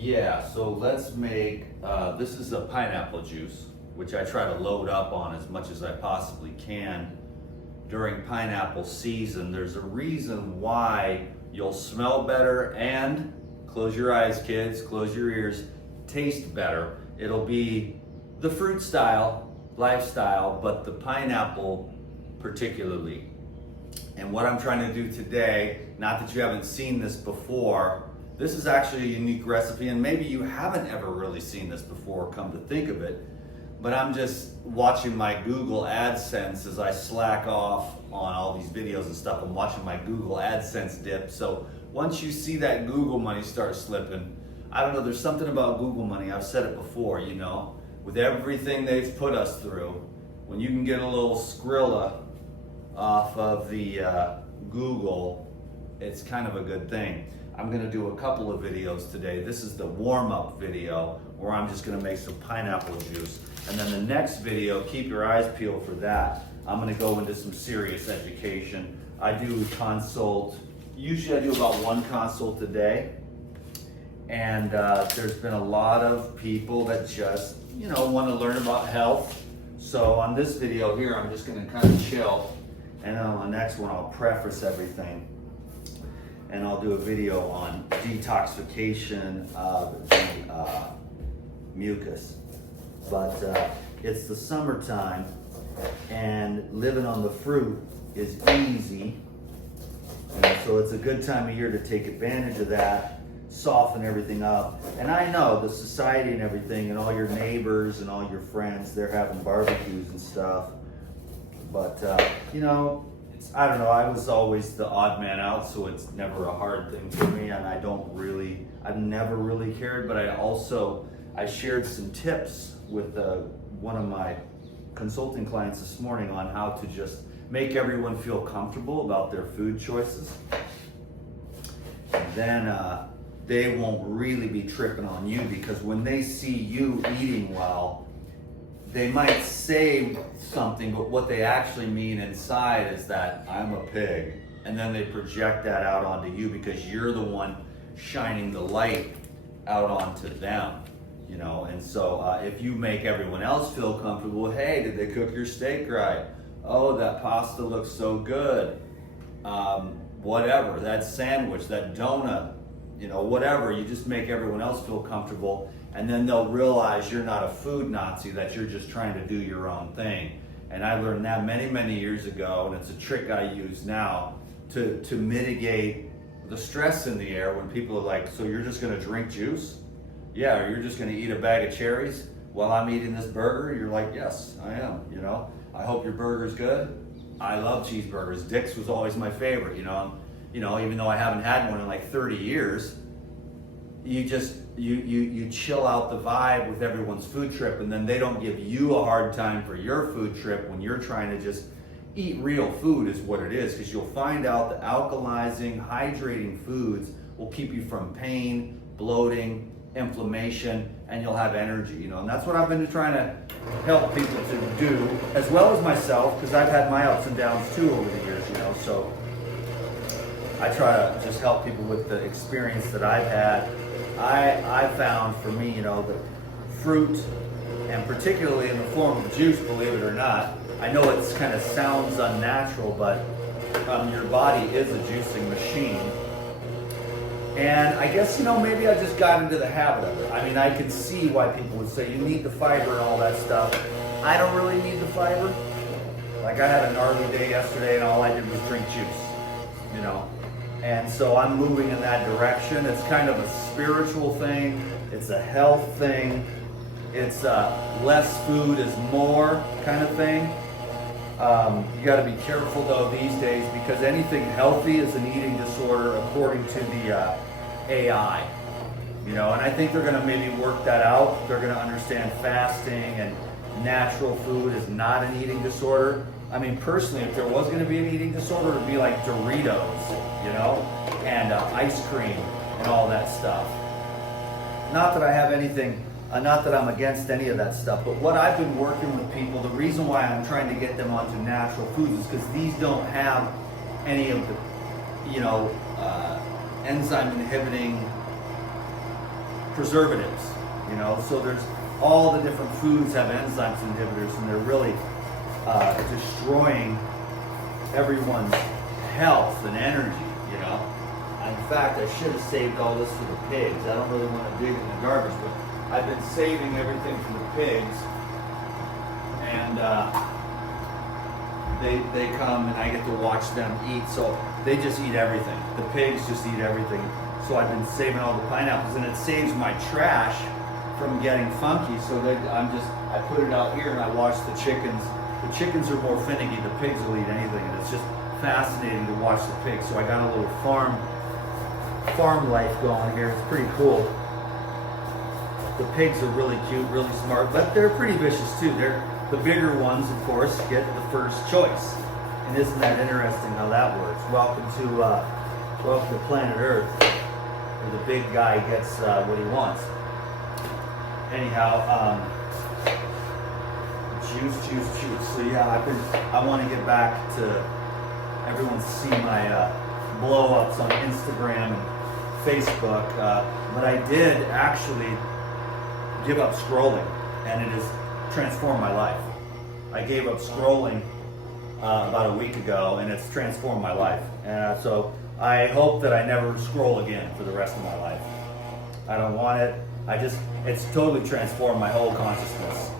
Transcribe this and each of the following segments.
Yeah, so let's make, this is a pineapple juice, which I try to load up on as much as I possibly can during pineapple season. There's a reason why you'll smell better and, close your eyes kids, close your ears, taste better. It'll be the fruit style, lifestyle, but the pineapple particularly. And what I'm trying to do today, not that you haven't seen this before, this is actually a unique recipe, and maybe you haven't ever really seen this before, come to think of it, but I'm just watching my Google AdSense as I slack off on all these videos and stuff. I'm watching my Google AdSense dip. So once you see that Google money start slipping, I don't know, there's something about Google money, I've said it before, you know, with everything they've put us through, when you can get a little Skrilla off of the Google, it's kind of a good thing. I'm gonna do a couple of videos today. This is the warm-up video where I'm just gonna make some pineapple juice. And then the next video, keep your eyes peeled for that. I'm gonna go into some serious education. I do consult, usually I do about one consult a day. And there's been a lot of people that just, you know, wanna learn about health. So on this video here, I'm just gonna kind of chill. And then on the next one, I'll preface everything. And I'll do a video on detoxification of the mucus. But it's the summertime, and living on the fruit is easy. And so it's a good time of year to take advantage of that, soften everything up. And I know the society and everything, and all your neighbors and all your friends, they're having barbecues and stuff. But you know, I don't know, I was always the odd man out, so it's never a hard thing for me, and I've never really cared, but I shared some tips with one of my consulting clients this morning on how to just make everyone feel comfortable about their food choices. And then they won't really be tripping on you, because when they see you eating well, they might say something, but what they actually mean inside is that I'm a pig. And then they project that out onto you because you're the one shining the light out onto them, you know? And so if you make everyone else feel comfortable, hey, did they cook your steak right? Oh, that pasta looks so good. Whatever, that sandwich, that donut, you know, whatever, you just make everyone else feel comfortable. And then they'll realize you're not a food Nazi, that you're just trying to do your own thing. And I learned that many, many years ago, and it's a trick I use now to mitigate the stress in the air when people are like, so you're just gonna drink juice? Yeah, or you're just gonna eat a bag of cherries while I'm eating this burger? You're like, yes, I am, you know? I hope your burger's good. I love cheeseburgers. Dick's was always my favorite, you know? Even though I haven't had one in like 30 years, you chill out the vibe with everyone's food trip, and then they don't give you a hard time for your food trip when you're trying to just eat real food is what it is, because you'll find out that alkalizing, hydrating foods will keep you from pain, bloating, inflammation, and you'll have energy, you know, and that's what I've been trying to help people to do, as well as myself, because I've had my ups and downs too over the years, you know, so I try to just help people with the experience that I've had. I found for me, you know, that fruit, and particularly in the form of juice, believe it or not, I know it kind of sounds unnatural, but your body is a juicing machine. And I guess, you know, maybe I just got into the habit of it. I mean, I can see why people would say you need the fiber and all that stuff. I don't really need the fiber. Like I had a gnarly day yesterday and all I did was drink juice, you know. And so I'm moving in that direction. It's kind of a spiritual thing. It's a health thing. It's less food is more kind of thing. You got to be careful though these days, because anything healthy is an eating disorder according to the AI. You know, and I think they're going to maybe work that out. They're going to understand fasting and natural food is not an eating disorder. I mean, personally, if there was going to be an eating disorder, it would be like Doritos, you know, and ice cream and all that stuff. Not that I have anything, not that I'm against any of that stuff, but what I've been working with people, the reason why I'm trying to get them onto natural foods is because these don't have any of the, you know, enzyme inhibiting preservatives, you know, so there's all the different foods have enzymes inhibitors, and they're really destroying everyone's health and energy, you know. In fact, I should have saved all this for the pigs. I don't really want to dig in the garbage, but I've been saving everything for the pigs, and they come and I get to watch them eat. So they just eat everything. The pigs just eat everything. So I've been saving all the pineapples, and it saves my trash from getting funky. So I put it out here and I watch the chickens. The chickens are more finicky. The pigs will eat anything, and it's just fascinating to watch the pigs. So I got a little farm life going here. It's pretty cool. The pigs are really cute, really smart, but they're pretty vicious too. The bigger ones, of course, get the first choice. And isn't that interesting how that works? Welcome to planet Earth, where the big guy gets what he wants. Anyhow, juice. So yeah, I want to get back to everyone see my blow-ups on Instagram and Facebook, but I did actually give up scrolling, and it has transformed my life. I gave up scrolling about a week ago, and it's transformed my life. So I hope that I never scroll again for the rest of my life. I don't want it. It's totally transformed my whole consciousness.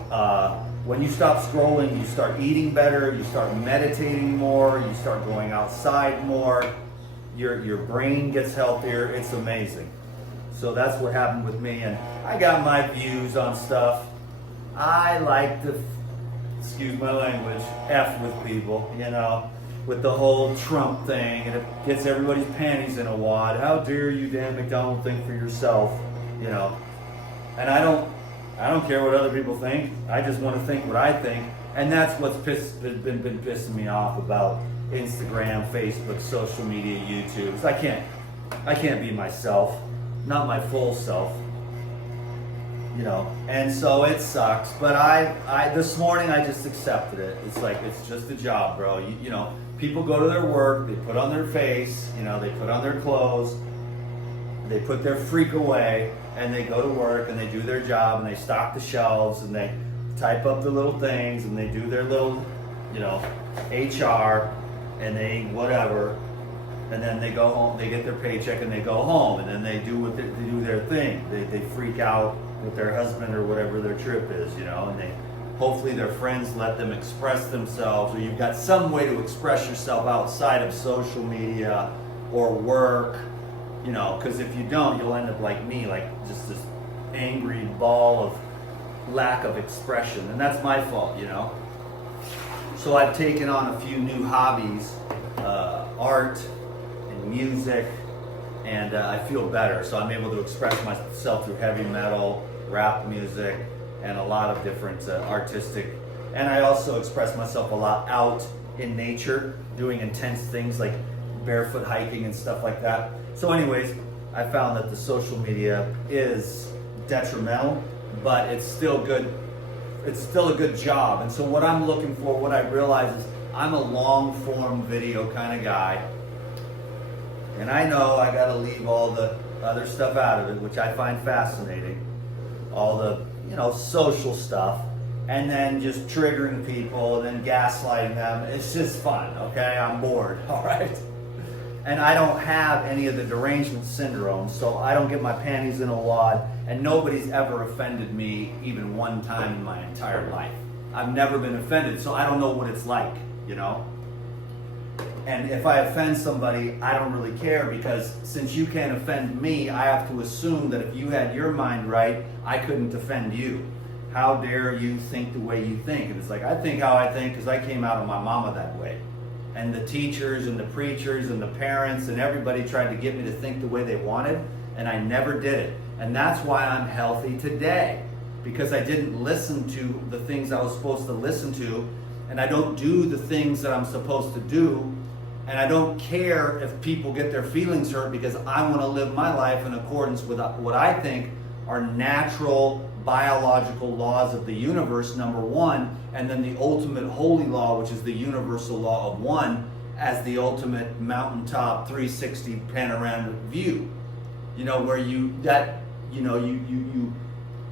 When you stop scrolling, you start eating better, you start meditating more, you start going outside more, your brain gets healthier. It's amazing. So that's what happened with me, and I got my views on stuff. I like to, excuse my language, F with people, you know, with the whole Trump thing, and it gets everybody's panties in a wad. How dare you, Dan McDonald, think for yourself, you know. And I don't care what other people think. I just want to think what I think, and that's what's been pissing me off about Instagram, Facebook, social media, YouTube. I can't be myself, not my full self, you know. And so it sucks. But I this morning I just accepted it. It's like, it's just a job, bro. You know, people go to their work, they put on their face, you know, they put on their clothes, they put their freak away, and they go to work and they do their job, and they stock the shelves, and they type up the little things, and they do their little, you know, HR, and they whatever, and then they go home, they get their paycheck, and they go home, and then they do their thing. They freak out with their husband or whatever their trip is, you know, and hopefully their friends let them express themselves, or you've got some way to express yourself outside of social media or work, you know, because if you don't, you'll end up like me, like just this angry ball of lack of expression, and that's my fault, you know. So I've taken on a few new hobbies, art and music, and I feel better. So I'm able to express myself through heavy metal, rap music, and a lot of different artistic. And I also express myself a lot out in nature, doing intense things like barefoot hiking and stuff like that. So anyways, I found that the social media is detrimental, but it's still good. It's still a good job. And so what I'm looking for, what I realize is I'm a long form video kind of guy. And I know I got to leave all the other stuff out of it, which I find fascinating. All the, you know, social stuff, and then just triggering people and then gaslighting them. It's just fun, okay? I'm bored, all right? And I don't have any of the derangement syndrome, so I don't get my panties in a wad, and nobody's ever offended me even one time in my entire life. I've never been offended, so I don't know what it's like, you know? And if I offend somebody, I don't really care, because since you can't offend me, I have to assume that if you had your mind right, I couldn't offend you. How dare you think the way you think? And it's like, I think how I think because I came out of my mama that way. And the teachers and the preachers and the parents and everybody tried to get me to think the way they wanted, and I never did it. And that's why I'm healthy today, because I didn't listen to the things I was supposed to listen to, and I don't do the things that I'm supposed to do, and I don't care if people get their feelings hurt, because I want to live my life in accordance with what I think are natural biological laws of the universe, number one, and then the ultimate holy law, which is the universal law of one, as the ultimate mountaintop 360 panoramic view. You know, where you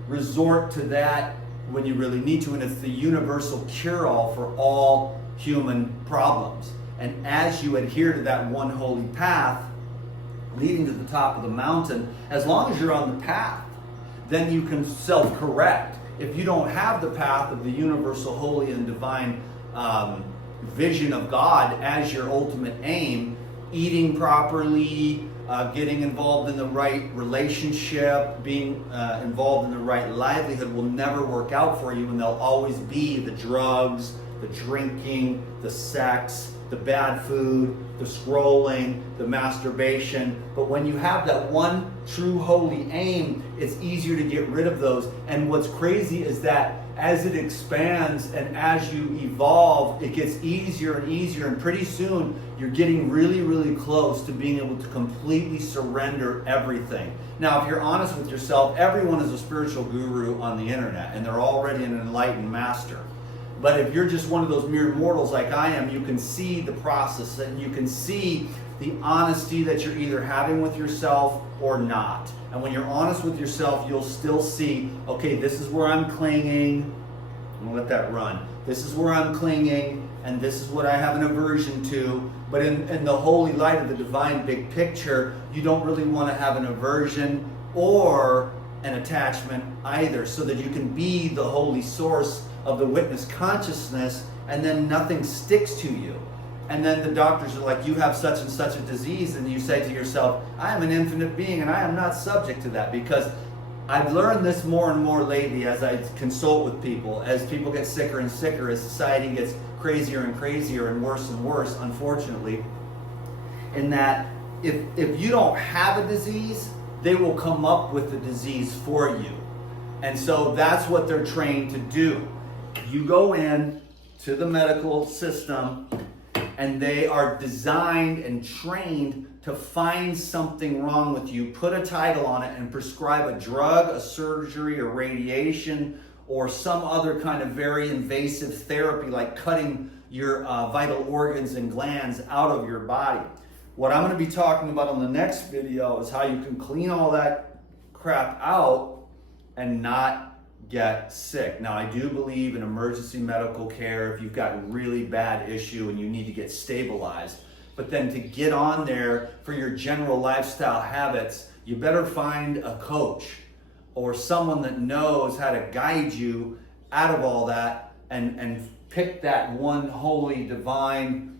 resort to that when you really need to, and it's the universal cure-all for all human problems. And as you adhere to that one holy path leading to the top of the mountain, as long as you're on the path, then you can self-correct. If you don't have the path of the universal, holy, and divine vision of God as your ultimate aim, eating properly, getting involved in the right relationship, being involved in the right livelihood will never work out for you, and there'll always be the drugs, the drinking, the sex, the bad food, the scrolling, the masturbation. But when you have that one true holy aim, it's easier to get rid of those. And what's crazy is that as it expands and as you evolve, it gets easier and easier, and pretty soon you're getting really, really close to being able to completely surrender everything. Now, if you're honest with yourself, everyone is a spiritual guru on the internet, and they're already an enlightened master. But if you're just one of those mere mortals like I am, you can see the process, and you can see the honesty that you're either having with yourself or not. And when you're honest with yourself, you'll still see, okay, this is where I'm clinging. I'm gonna let that run. This is where I'm clinging, and this is what I have an aversion to. But in the holy light of the divine big picture, you don't really want to have an aversion or an attachment either, so that you can be the holy source of the witness consciousness, and then nothing sticks to you. And then the doctors are like, you have such and such a disease, and you say to yourself, I am an infinite being and I am not subject to that. Because I've learned this more and more lately as I consult with people, as people get sicker and sicker, as society gets crazier and crazier and worse, unfortunately, in that if you don't have a disease, they will come up with the disease for you. And so that's what they're trained to do. You go in to the medical system, and they are designed and trained to find something wrong with you, put a title on it, and prescribe a drug, a surgery, or radiation, or some other kind of very invasive therapy, like cutting your vital organs and glands out of your body. What I'm going to be talking about on the next video is how you can clean all that crap out and not get sick. Now, I do believe in emergency medical care if you've got a really bad issue and you need to get stabilized. But then to get on there for your general lifestyle habits, you better find a coach or someone that knows how to guide you out of all that and pick that one holy divine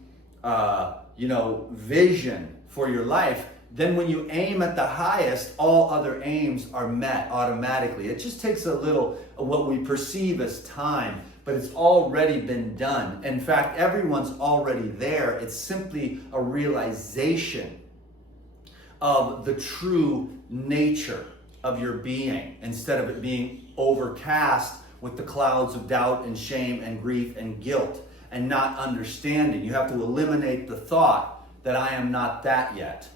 vision for your life. Then when you aim at the highest, all other aims are met automatically. It just takes a little of what we perceive as time, but it's already been done. In fact, everyone's already there. It's simply a realization of the true nature of your being, instead of it being overcast with the clouds of doubt and shame and grief and guilt and not understanding. You have to eliminate the thought that I am not that yet.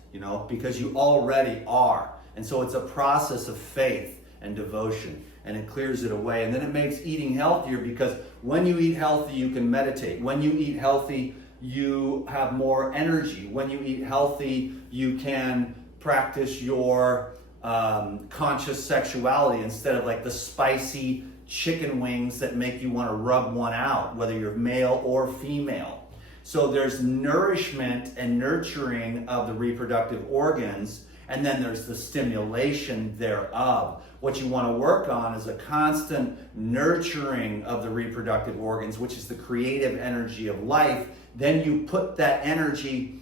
Because you already are. And so it's a process of faith and devotion, and it clears it away. And then it makes eating healthier, because when you eat healthy, you can meditate. When you eat healthy, you have more energy. When you eat healthy, you can practice your conscious sexuality instead of like the spicy chicken wings that make you want to rub one out, whether you're male or female. So there's nourishment and nurturing of the reproductive organs, and then there's the stimulation thereof. What you want to work on is a constant nurturing of the reproductive organs, which is the creative energy of life. Then you put that energy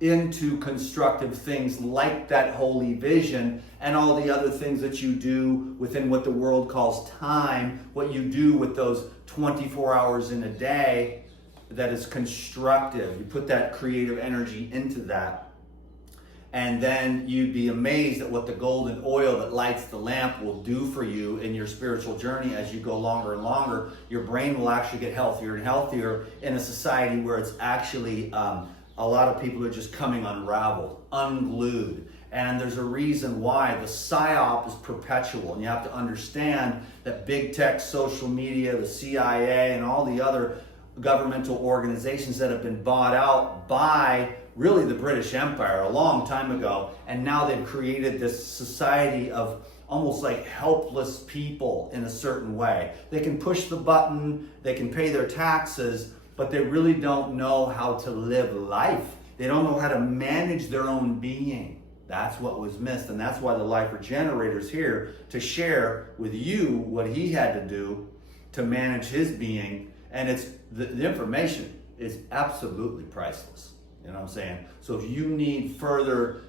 into constructive things like that holy vision and all the other things that you do within what the world calls time, what you do with those 24 hours in a day that is constructive. You put that creative energy into that, and then you'd be amazed at what the golden oil that lights the lamp will do for you in your spiritual journey. As you go longer and longer, your brain will actually get healthier and healthier in a society where it's actually a lot of people are just coming unraveled, unglued. And there's a reason why. The psyop is perpetual, and you have to understand that big tech, social media, the CIA, and all the other governmental organizations that have been bought out by really the British Empire a long time ago, and now they've created this society of almost like helpless people in a certain way. They can push the button, they can pay their taxes, but they really don't know how to live life. They don't know how to manage their own being. That's what was missed, and that's why the Life Regenerator's here to share with you what he had to do to manage his being, and it's the information is absolutely priceless. You know what I'm saying? So if you need further,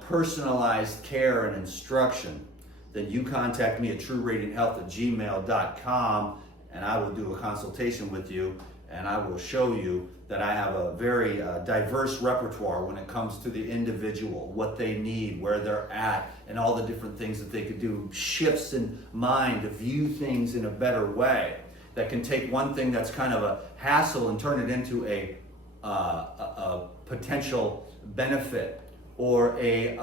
personalized care and instruction, then you contact me at trueradianthealth@gmail.com, and I will do a consultation with you, and I will show you that I have a very diverse repertoire when it comes to the individual, what they need, where they're at, and all the different things that they could do, shifts in mind to view things in a better way that can take one thing that's kind of a hassle and turn it into a potential benefit or a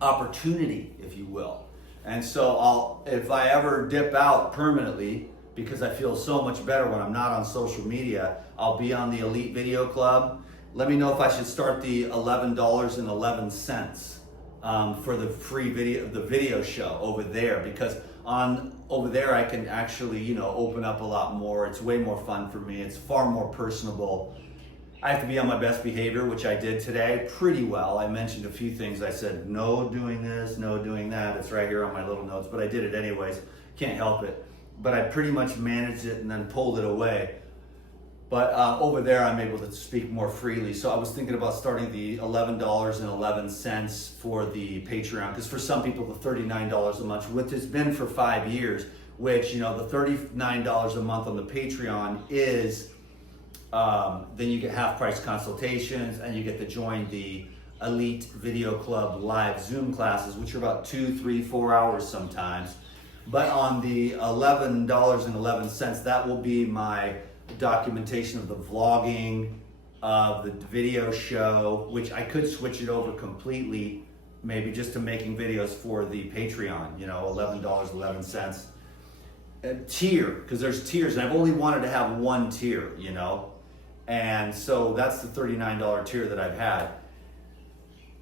opportunity, if you will. And so if I ever dip out permanently, because I feel so much better when I'm not on social media, I'll be on the Elite Video Club. Let me know if I should start the $11.11 for the free video show over there, because over there I can actually, open up a lot more. It's way more fun for me. It's far more personable. I have to be on my best behavior, which I did today pretty well. I mentioned a few things. I said, no doing this, no doing that. It's right here on my little notes, but I did it anyways. Can't help it. But I pretty much managed it and then pulled it away. But over there, I'm able to speak more freely. So I was thinking about starting the $11.11 for the Patreon, because for some people, the $39 a month, which has been for 5 years, which, the $39 a month on the Patreon is, then you get half-price consultations, and you get to join the Elite Video Club live Zoom classes, which are about 2, 3, 4 hours sometimes. But on the $11.11, that will be my documentation of the vlogging, of the video show, which I could switch it over completely, maybe just to making videos for the Patreon, $11.11. A tier, because there's tiers, and I've only wanted to have one tier, and so that's the $39 tier that I've had.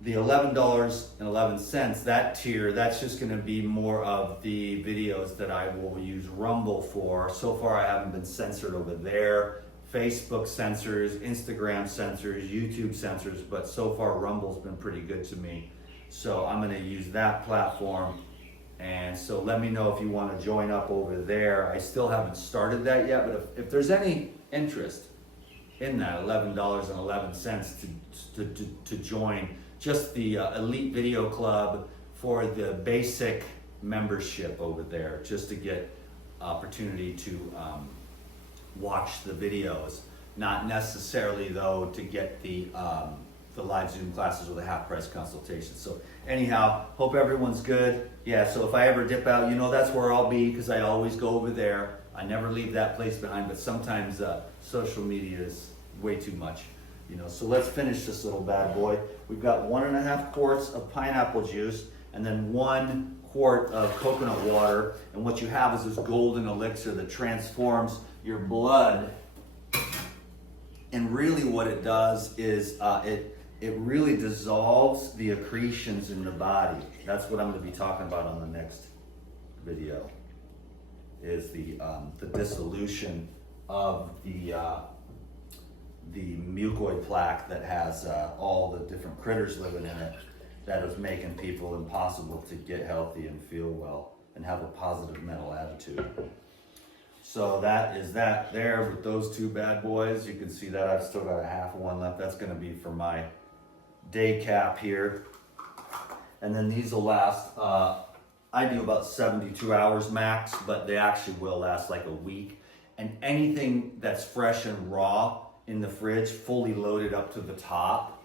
The $11.11, that tier, that's just going to be more of the videos that I will use Rumble for. So far I haven't been censored over there. Facebook censors, Instagram censors, YouTube censors, but so far Rumble's been pretty good to me. So I'm going to use that platform. And so let me know if you want to join up over there. I still haven't started that yet, but if there's any interest in that $11.11 to join just the Elite Video Club for the basic membership over there, just to get opportunity to watch the videos, not necessarily though to get the live Zoom classes or the half-price consultations. So anyhow, hope everyone's good. Yeah, so if I ever dip out, that's where I'll be, because I always go over there. I never leave that place behind, but sometimes social media is way too much. So let's finish this little bad boy. We've got 1.5 quarts of pineapple juice and then 1 quart of coconut water. And what you have is this golden elixir that transforms your blood. And really what it does is it really dissolves the accretions in the body. That's what I'm going to be talking about on the next video, is the dissolution of the mucoid plaque that has all the different critters living in it, that is making people impossible to get healthy and feel well and have a positive mental attitude. So that is that there with those 2 bad boys. You can see that I've still got a half of one left. That's going to be for my day cap here. And then these will last, I do about 72 hours max, but they actually will last like a week. And anything that's fresh and raw in the fridge, fully loaded up to the top,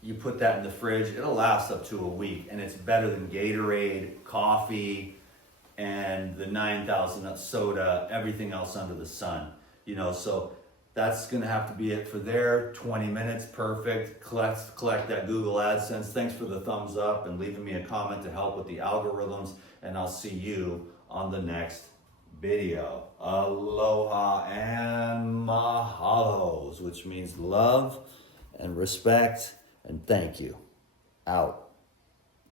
you put that in the fridge, it'll last up to a week, and it's better than Gatorade, coffee, and the 9,000 soda, everything else under the sun. So that's gonna have to be it for there. 20 minutes, perfect. Collect that Google AdSense. Thanks for the thumbs up and leaving me a comment to help with the algorithms, and I'll see you on the next video. Aloha and mahalos, which means love and respect and thank you. Out.